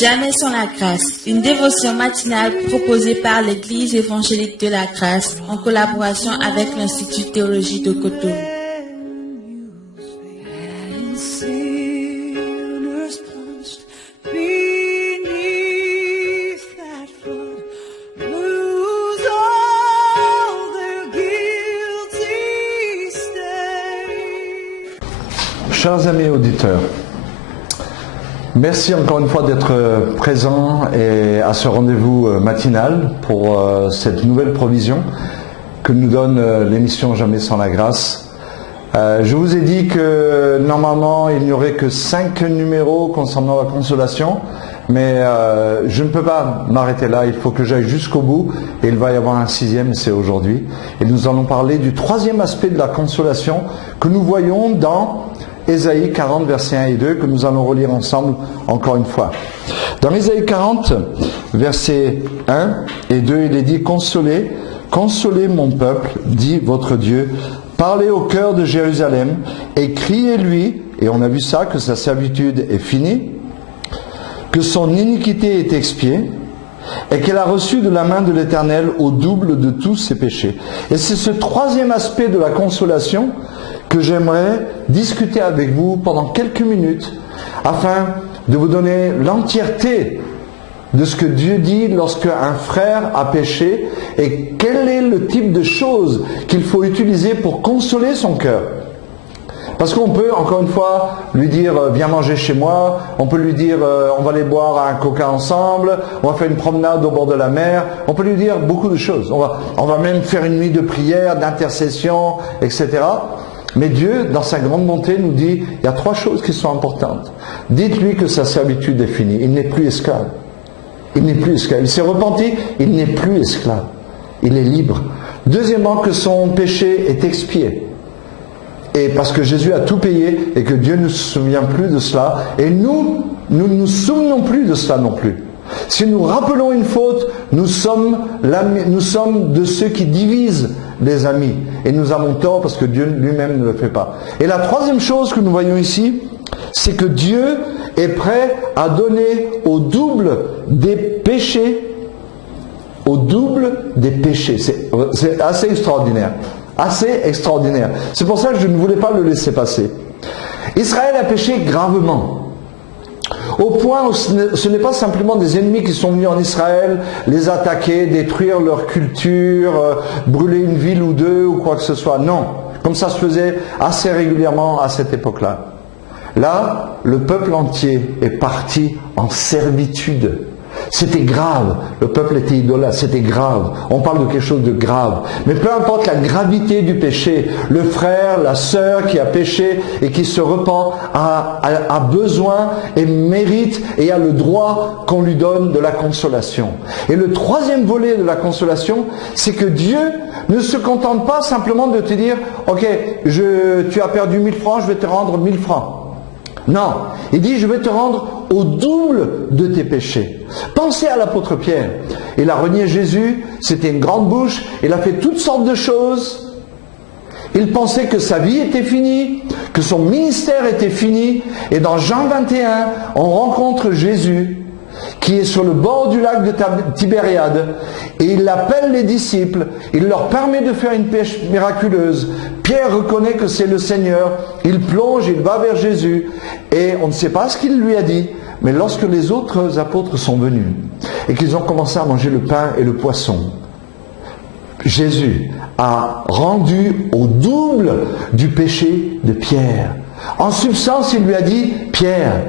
Jamais sans la grâce, une dévotion matinale proposée par l'Église évangélique de la grâce en collaboration avec l'Institut Théologie de Cotonou. Chers amis auditeurs, merci encore une fois d'être présents et à ce rendez-vous matinal pour cette nouvelle provision que nous donne l'émission Jamais sans la grâce. Je vous ai dit que normalement il n'y aurait que 5 numéros concernant la consolation, mais je ne peux pas m'arrêter là, il faut que j'aille jusqu'au bout et il va y avoir un 6e, c'est aujourd'hui. Et nous allons parler du 3e aspect de la consolation que nous voyons dans Ésaïe 40, versets 1 et 2, que nous allons relire ensemble encore une fois. Dans Ésaïe 40, versets 1 et 2, il est dit « Consolez, consolez mon peuple, dit votre Dieu, parlez au cœur de Jérusalem et criez-lui, et on a vu ça, que sa servitude est finie, que son iniquité est expiée, et qu'elle a reçu de la main de l'Éternel au double de tous ses péchés. » Et c'est ce 3e aspect de la consolation que j'aimerais discuter avec vous pendant quelques minutes afin de vous donner l'entièreté de ce que Dieu dit lorsque un frère a péché et quel est le type de choses qu'il faut utiliser pour consoler son cœur. Parce qu'on peut, encore une fois, lui dire « viens manger chez moi », on peut lui dire « on va aller boire un coca ensemble », on va faire une promenade au bord de la mer, on peut lui dire beaucoup de choses. On va même faire une nuit de prière, d'intercession, etc. Mais Dieu, dans sa grande bonté, nous dit, il y a 3 choses qui sont importantes. Dites-lui que sa servitude est finie. Il n'est plus esclave. Il n'est plus esclave. Il s'est repenti, il n'est plus esclave. Il est libre. Deuxièmement, que son péché est expié. Et parce que Jésus a tout payé et que Dieu ne se souvient plus de cela. Et nous ne nous souvenons plus de cela non plus. Si nous rappelons une faute, nous sommes de ceux qui divisent les amis. Et nous avons tort parce que Dieu lui-même ne le fait pas. Et la 3e chose que nous voyons ici, c'est que Dieu est prêt à donner au double des péchés. Au double des péchés. C'est assez extraordinaire. Assez extraordinaire. C'est pour ça que je ne voulais pas le laisser passer. Israël a péché gravement. Au point où ce n'est pas simplement des ennemis qui sont venus en Israël, les attaquer, détruire leur culture, brûler une ville ou deux ou quoi que ce soit. Non, comme ça se faisait assez régulièrement à cette époque-là. Là, le peuple entier est parti en servitude. C'était grave, le peuple était idolâtre, c'était grave, on parle de quelque chose de grave. Mais peu importe la gravité du péché, le frère, la sœur qui a péché et qui se repent a besoin et mérite et a le droit qu'on lui donne de la consolation. Et le 3e volet de la consolation, c'est que Dieu ne se contente pas simplement de te dire « Ok, tu as perdu 1000 francs, je vais te rendre 1000 francs. » Non, il dit, je vais te rendre au double de tes péchés. Pensez à l'apôtre Pierre. Il a renié Jésus, c'était une grande bouche, il a fait toutes sortes de choses. Il pensait que sa vie était finie, que son ministère était fini. Et dans Jean 21, on rencontre Jésus qui est sur le bord du lac de Tibériade, et il appelle les disciples, il leur permet de faire une pêche miraculeuse. Pierre reconnaît que c'est le Seigneur, il plonge, il va vers Jésus, et on ne sait pas ce qu'il lui a dit, mais lorsque les autres apôtres sont venus, et qu'ils ont commencé à manger le pain et le poisson, Jésus a rendu au double du péché de Pierre. En substance, il lui a dit, Pierre,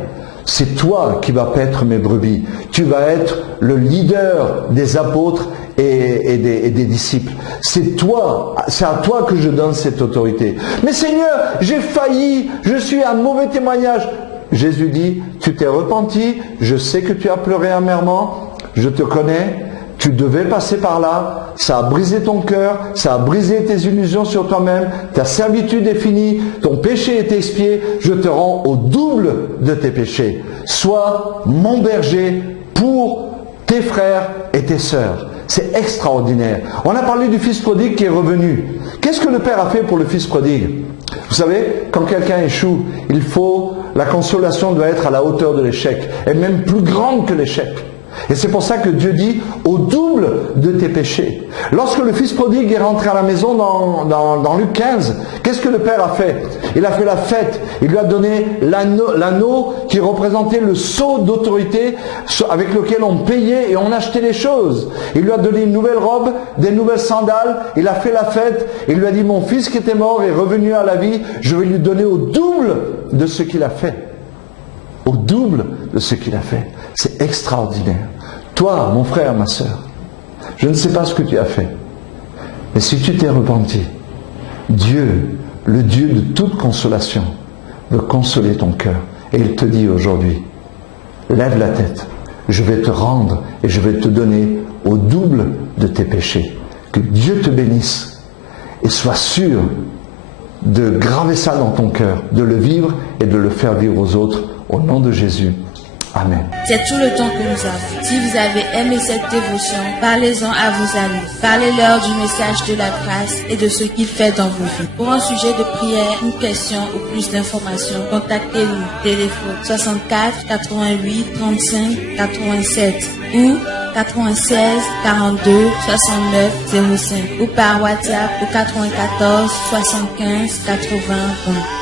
c'est toi qui vas paître mes brebis. Tu vas être le leader des apôtres et des disciples. C'est à toi que je donne cette autorité. Mais Seigneur, j'ai failli, je suis un mauvais témoignage. Jésus dit, tu t'es repenti, je sais que tu as pleuré amèrement, je te connais, tu devais passer par là, ça a brisé ton cœur, ça a brisé tes illusions sur toi-même, ta servitude est finie, ton péché est expié, je te rends au double de tes péchés. Sois mon berger pour tes frères et tes sœurs. C'est extraordinaire. On a parlé du fils prodigue qui est revenu. Qu'est-ce que le père a fait pour le fils prodigue? Vous savez, quand quelqu'un échoue, il faut la consolation doit être à la hauteur de l'échec, et même plus grande que l'échec. Et c'est pour ça que Dieu dit au double de tes péchés. Lorsque le fils prodigue est rentré à la maison dans Luc 15, qu'est-ce que le père a fait? Il a fait la fête. Il lui a donné l'anneau qui représentait le sceau d'autorité avec lequel on payait et on achetait les choses. Il lui a donné une nouvelle robe, des nouvelles sandales. Il a fait la fête. Il lui a dit, mon fils qui était mort est revenu à la vie. Je vais lui donner au double de ce qu'il a fait. Au double de ce qu'il a fait. C'est extraordinaire. Toi, mon frère, ma sœur, je ne sais pas ce que tu as fait, mais si tu t'es repenti, Dieu, le Dieu de toute consolation, veut consoler ton cœur. Et il te dit aujourd'hui, lève la tête, je vais te rendre et je vais te donner au double de tes péchés. Que Dieu te bénisse et sois sûr de graver ça dans ton cœur, de le vivre et de le faire vivre aux autres. Au nom de Jésus. Amen. C'est tout le temps que nous avons. Si vous avez aimé cette dévotion, parlez-en à vos amis. Parlez-leur du message de la grâce et de ce qu'il fait dans vos vies. Pour un sujet de prière, une question ou plus d'informations, contactez-nous. Téléphone 64 88 35 87 ou 96 42 69 05 ou par WhatsApp au 94 75 80 20.